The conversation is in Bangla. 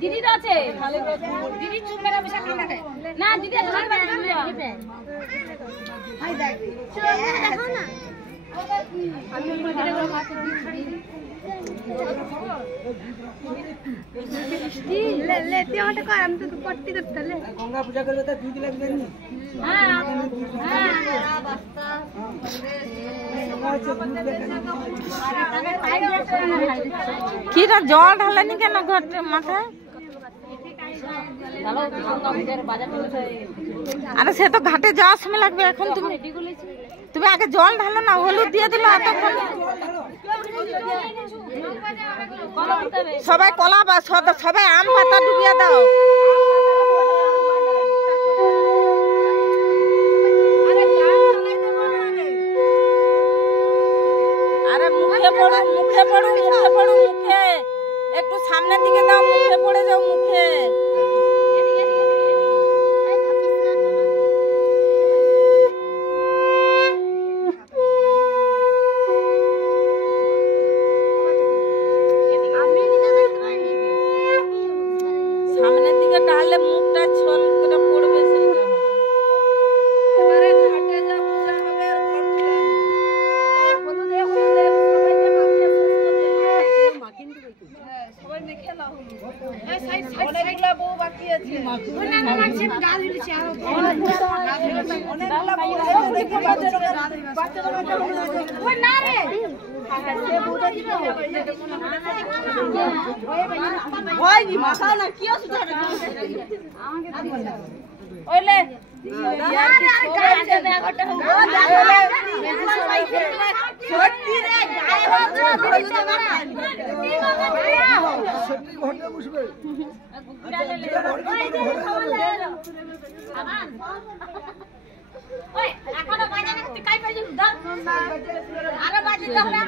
दीदी तो আছে दीदी चुप मेरा पैसा खाना है ना दीदी घर में हाय देख चलो देखो ना ले ले ते हटे कर हम तो पट्टी करते ले गंगा पूजा करले त 2 दिन लग जानी हां हां बस्ता কি রা জল ঢালেনি কেন ঘরে মাথায়? আরে সে তো ঘাটে যাওয়ার সময় লাগবে। এখন তুমি আগে জল ঢালো না, হলুদ দিয়ে দিল এতক্ষণ। সবাই কলা বা সবাই আম পাতা ডুবিয়ে দাও। আরে মুখে পড়ো মুখে পড়ো মুখে পড়ো মুখে একটু সামনের দিকে দাও, মুখে পড়ে যাও মুখে। সামনের দিকে ডাললে মুখটা ছল করে পড়বে সেইটা। এবারে ঘাটে যা পূজা হবে আর ঘর দিলাম হলুদ দিয়ে হলুদে সবাইকে মাখিয়ে সবাই মেখে নাও হলুদ। এই সাইড অনেকগুলা বউ বাকি আছে। ওনা না মানছে গা দিলছে আর অনেকগুলা বউ ওই না রে সে বউটা দিবে হয়নি মাথাও না কি অসুবিধা আমাকে ওইলে আরে আরে গায়ে দে ঘটা সত্যি রে গায়ে বাজে বিরিতে মারা সত্যি ঘটা বসবে আবার ওই এখনো বাজে না তুই কাই পাইছিস ধর আরে বাজে তাহলে